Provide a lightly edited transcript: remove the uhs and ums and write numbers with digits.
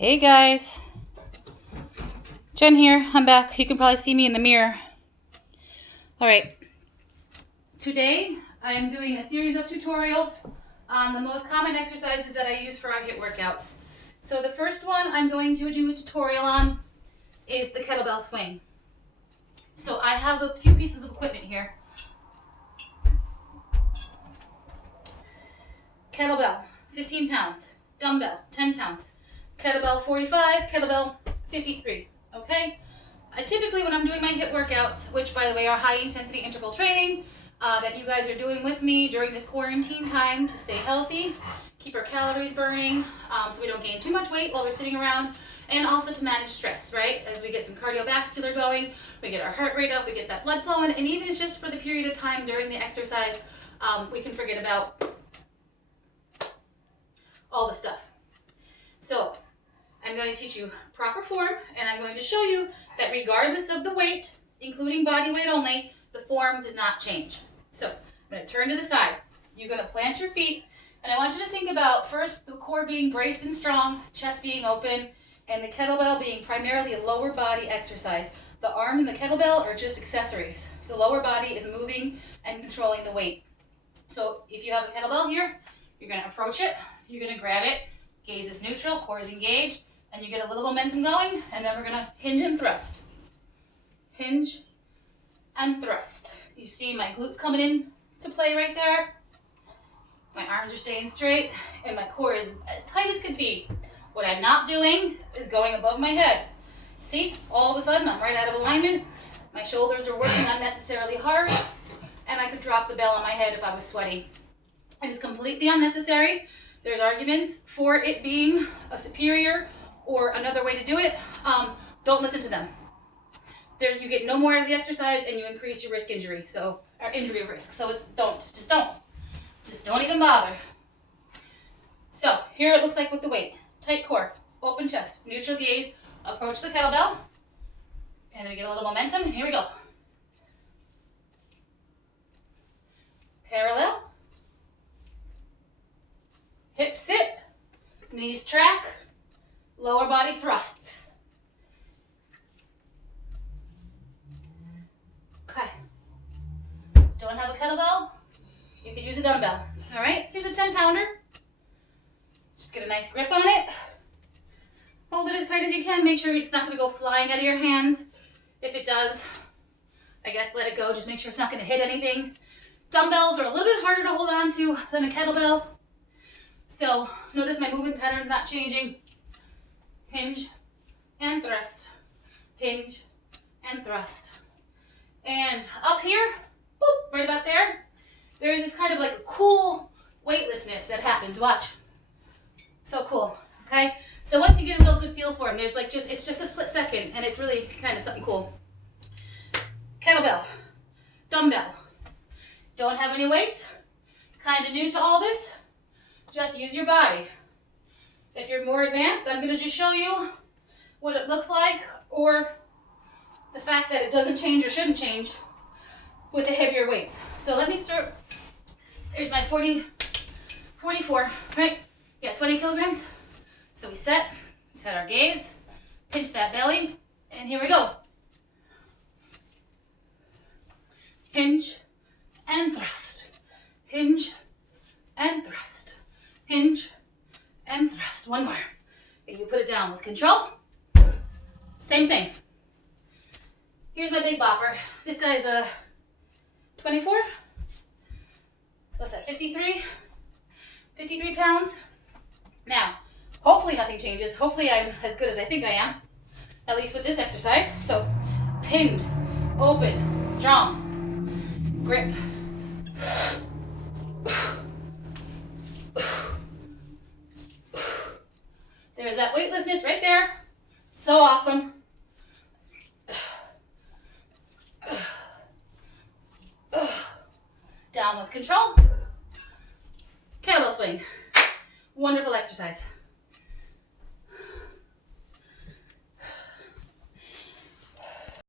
Hey guys, Jen here. I'm back. You can probably see me in the mirror. All right, today I'm doing a series of tutorials on the most common exercises that I use for our HIIT workouts. So the first one I'm going to do a tutorial on is the kettlebell swing. So I have a few pieces of equipment here. Kettlebell, 15 pounds. Dumbbell, 10 pounds. Kettlebell 45, kettlebell 53, okay? Typically when I'm doing my HIIT workouts, which by the way are high intensity interval training that you guys are doing with me during this quarantine time to stay healthy, keep our calories burning so we don't gain too much weight while we're sitting around, and also to manage stress, right? As we get some cardiovascular going, we get our heart rate up, we get that blood flowing, and even if it's just for the period of time during the exercise, we can forget about all the stuff. So I'm going to teach you proper form, and I'm going to show you that regardless of the weight, including body weight only, the form does not change. So I'm going to turn to the side. You're going to plant your feet, and I want you to think about first the core being braced and strong, chest being open, and the kettlebell being primarily a lower body exercise. The arm and the kettlebell are just accessories. The lower body is moving and controlling the weight. So if you have a kettlebell here, you're going to approach it, you're going to grab it, gaze is neutral, core is engaged, and you get a little momentum going, and then we're going to hinge and thrust. Hinge and thrust. You see my glutes coming in to play right there. My arms are staying straight, and my core is as tight as could be. What I'm not doing is going above my head. See, all of a sudden I'm right out of alignment. My shoulders are working unnecessarily hard, and I could drop the bell on my head if I was sweating. And it's completely unnecessary. There's arguments for it being a superior or another way to do it. Don't listen to them. You get no more out of the exercise, and you increase your risk injury, or injury risk. So just don't even bother. So here it looks like with the weight. Tight core, open chest, neutral gaze, approach the kettlebell, and then we get a little momentum, and here we go. Parallel. Hips sit, knees track, lower body thrusts. Okay. Don't have a kettlebell? You can use a dumbbell. All right, here's a 10-pounder. Just get a nice grip on it. Hold it as tight as you can. Make sure it's not going to go flying out of your hands. If it does, I guess let it go. Just make sure it's not going to hit anything. Dumbbells are a little bit harder to hold on to than a kettlebell. So notice my movement pattern is not changing. Hinge and thrust. Hinge and thrust. And up here, boop, right about there, there's this kind of like a cool weightlessness that happens. Watch. So cool. Okay? So once you get a real good feel for them, it's just a split second, and it's really kind of something cool. Kettlebell. Dumbbell. Don't have any weights. Kind of new to all this. Just use your body. If you're more advanced, I'm going to just show you what it looks like, or the fact that it doesn't change or shouldn't change with the heavier weights. So let me start. Here's my 44, right? Yeah, 20 kilograms. So we set our gaze, pinch that belly, and here we go. Hinge and thrust. Hinge and thrust. Hinge and thrust. One more. And you put it down with control. Same. Here's my big bopper. This guy's a 24. So what's that, 53 pounds. Now, hopefully nothing changes. Hopefully I'm as good as I think I am, at least with this exercise. So pinned, open, strong, grip. There's that weightlessness right there. So awesome. Down with control. Kettlebell swing. Wonderful exercise.